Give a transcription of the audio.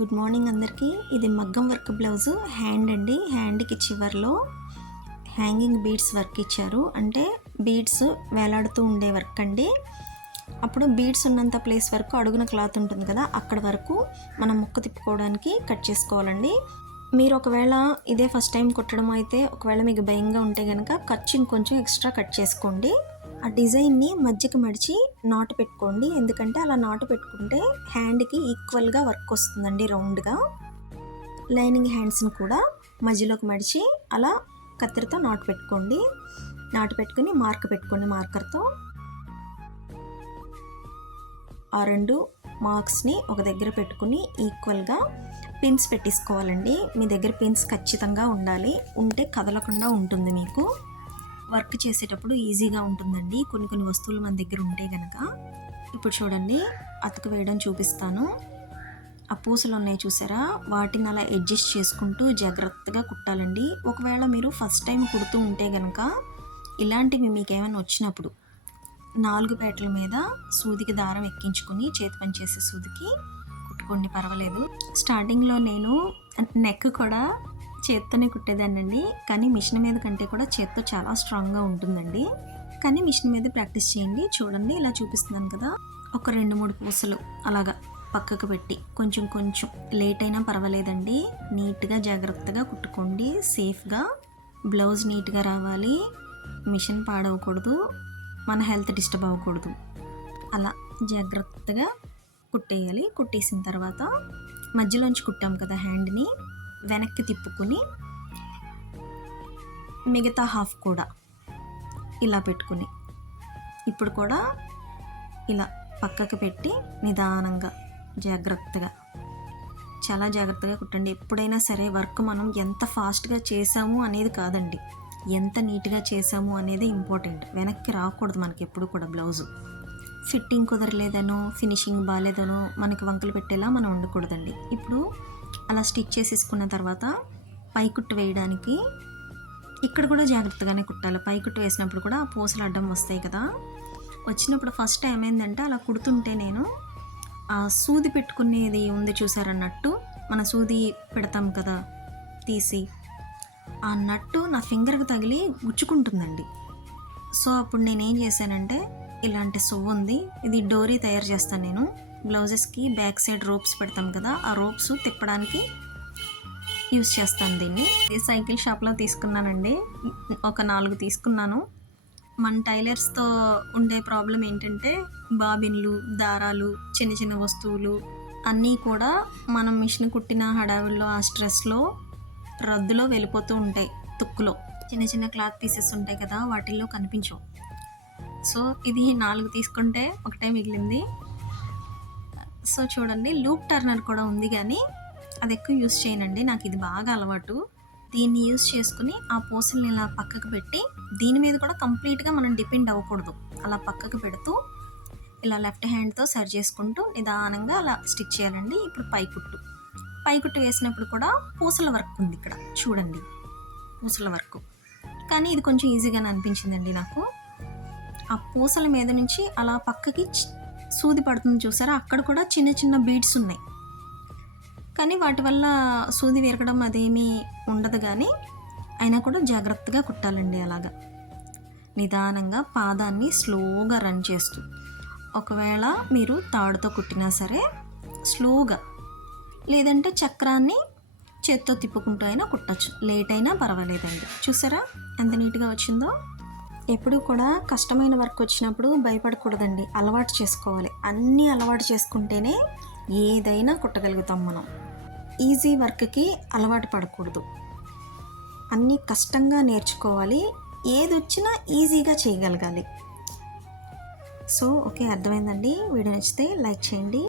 Good morning అందరికీ. ఇది మగ్గం వర్క్ బ్లౌజు హ్యాండ్ అండి. హ్యాండ్కి చివర్లో హ్యాంగింగ్ బీడ్స్ వర్క్ ఇచ్చారు. అంటే బీడ్స్ వేలాడుతూ ఉండే వర్క్ అండి. అప్పుడు బీడ్స్ ఉన్నంత ప్లేస్ వరకు అడుగున క్లాత్ ఉంటుంది కదా, అక్కడ వరకు మనం ముక్క తిప్పుకోవడానికి కట్ చేసుకోవాలండి. మీరు ఒకవేళ ఇదే ఫస్ట్ టైం కుట్టడం అయితే ఒకవేళ మీకు భయంగా ఉంటే కనుక ఖర్చు ఇంకొంచెం ఎక్స్ట్రా కట్ చేసుకోండి. ఆ డిజైన్ని మధ్యకి మడిచి నాటు పెట్టుకోండి. ఎందుకంటే అలా నాటు పెట్టుకుంటే హ్యాండ్కి ఈక్వల్గా వర్క్ వస్తుందండి, రౌండ్గా. లైనింగ్ హ్యాండ్స్ని కూడా మధ్యలోకి మడిచి అలా కత్తెరతో నాటు పెట్టుకోండి. నాటు పెట్టుకుని మార్క్ పెట్టుకోండి. మార్కర్తో ఆ రెండు మార్క్స్ని ఒక దగ్గర పెట్టుకుని ఈక్వల్గా పిన్స్ పెట్టేసుకోవాలండి. మీ దగ్గర పిన్స్ ఖచ్చితంగా ఉండాలి, ఉంటే కదలకుండా ఉంటుంది. మీకు వర్క్ చేసేటప్పుడు ఈజీగా ఉంటుందండి కొన్ని వస్తువులు మన దగ్గర ఉంటే కనుక. ఇప్పుడు చూడండి, అతుకు వేయడం చూపిస్తాను. ఆ పూసలు ఉన్నాయి చూసారా, వాటిని అలా అడ్జస్ట్ చేసుకుంటూ జాగ్రత్తగా కుట్టాలండి. ఒకవేళ మీరు ఫస్ట్ టైం కుడుతూ ఉంటే కనుక ఇలాంటివి మీకు ఏమైనా వచ్చినప్పుడు 4 పేటల మీద సూదికి దారం ఎక్కించుకుని చేతి పని చేసే సూదికి కుట్టుకోండి, పర్వాలేదు. స్టార్టింగ్లో నేను నెక్ కూడా చేత్తోనే కుట్టేదానండి, కానీ మిషన్ మీద కంటే కూడా చేత్తో చాలా స్ట్రాంగ్గా ఉంటుందండి. కానీ మిషన్ మీద ప్రాక్టీస్ చేయండి. చూడండి, ఇలా చూపిస్తున్నాను కదా, ఒక 2-3 పూసలు అలాగా పక్కకు పెట్టి కొంచెం లేట్ అయినా పర్వాలేదండి, నీట్గా జాగ్రత్తగా కుట్టుకోండి. సేఫ్గా బ్లౌజ్ నీట్గా రావాలి, మిషన్ పాడవకూడదు, మన హెల్త్ డిస్టర్బ్ అవ్వకూడదు. అలా జాగ్రత్తగా కుట్టేయాలి. కుట్టేసిన తర్వాత మధ్యలోంచి కుట్టాం కదా హ్యాండ్ని, వెనక్కి తిప్పుకుని మిగతా హాఫ్ కూడా ఇలా పెట్టుకుని ఇప్పుడు కూడా ఇలా పక్కకు పెట్టి నిదానంగా జాగ్రత్తగా, చాలా జాగ్రత్తగా కుట్టండి. ఎప్పుడైనా సరే వర్క్ మనం ఎంత ఫాస్ట్గా చేసాము అనేది కాదండి, ఎంత నీట్గా చేసాము అనేది ఇంపార్టెంట్. వెనక్కి రాకూడదు మనకి ఎప్పుడు కూడా. బ్లౌజు ఫిట్టింగ్ కుదరలేదనో ఫినిషింగ్ బాగాలేదనో మనకి వంకలు పెట్టేలా మనం ఉండకూడదండి. ఇప్పుడు అలా స్టిచ్ చేసేసుకున్న తర్వాత పైకుట్టు వేయడానికి ఇక్కడ కూడా జాగ్రత్తగానే కుట్టాలి. పైకుట్టు వేసినప్పుడు కూడా పూసలు అడ్డం వస్తాయి కదా, వచ్చినప్పుడు ఫస్ట్ ఏమైందంటే అలా కుడుతుంటే నేను ఆ సూది పెట్టుకునేది ఉంది చూసారన్నట్టు, మన సూది పెడతాం కదా తీసి, ఆ నట్టు నా ఫింగర్కి తగిలి గుచ్చుకుంటుందండి. సో అప్పుడు నేనేం చేశానంటే, ఇలాంటి సువ్వు ఉంది, ఇది డోరీ తయారు చేస్తాను నేను. బ్లౌజెస్కి బ్యాక్ సైడ్ రోప్స్ పెడతాం కదా, ఆ రోప్స్ తిప్పడానికి యూస్ చేస్తాను దీన్ని. ఈ సైకిల్ షాప్లో తీసుకున్నానండి, ఒక 4 తీసుకున్నాను. మన టైలర్స్తో ఉండే ప్రాబ్లం ఏంటంటే బాబిన్లు, దారాలు, చిన్న వస్తువులు అన్నీ కూడా మనం మిషన్ కుట్టిన హడావిల్లో ఆ స్ట్రెస్లో రద్దులో వెళ్ళిపోతూ ఉంటాయి. తుక్కులో చిన్న క్లాత్ పీసెస్ ఉంటాయి కదా, వాటిల్లో కనిపించవు. సో ఇది 4 తీసుకుంటే ఒకటే మిగిలింది. సో చూడండి, లూప్ టర్నర్ కూడా ఉంది, కానీ అది ఎక్కువ యూస్ చేయనండి, నాకు ఇది బాగా అలవాటు. దీన్ని యూస్ చేసుకుని ఆ పూసల్ని ఇలా పక్కకు పెట్టి, దీని మీద కూడా కంప్లీట్గా మనం డిపెండ్ అవ్వకూడదు, అలా పక్కకు పెడుతూ ఇలా లెఫ్ట్ హ్యాండ్తో సరి చేసుకుంటూ నిదానంగా అలా స్టిచ్ చేయాలండి. ఇప్పుడు పైకుట్టు వేసినప్పుడు కూడా పూసల వర్క్ ఉంది ఇక్కడ చూడండి, పూసల వర్క్. కానీ ఇది కొంచెం ఈజీగానే అనిపించిందండి నాకు. ఆ పూసల మీద నుంచి అలా పక్కకి సూది పడుతుంది చూసారా, అక్కడ కూడా చిన్న బీడ్స్ ఉన్నాయి, కానీ వాటి వల్ల సూది విరగడం అదేమీ ఉండదు. కానీ అయినా కూడా జాగ్రత్తగా కుట్టాలండి. అలాగా నిదానంగా పాదాన్ని స్లోగా రన్ చేస్తూ, ఒకవేళ మీరు తాడుతో కుట్టినా సరే స్లోగా, లేదంటే చక్రాన్ని చేత్తో తిప్పుకుంటూ అయినా కుట్టచ్చు, లేట్ అయినా పర్వాలేదండి. చూసారా ఎంత నీట్గా వచ్చిందో. ఎప్పుడు కూడా కష్టమైన వర్క్ వచ్చినప్పుడు భయపడకూడదండి, అలవాటు చేసుకోవాలి. అన్నీ అలవాటు చేసుకుంటేనే ఏదైనా కుట్టగలుగుతాం మనం. ఈజీ వర్క్కి అలవాటు పడకూడదు, అన్నీ కష్టంగా నేర్చుకోవాలి, ఏది వచ్చినా ఈజీగా చేయగలగాలి. సో ఓకే, అర్థమైందండి. వీడియో నచ్చితే లైక్ చేయండి.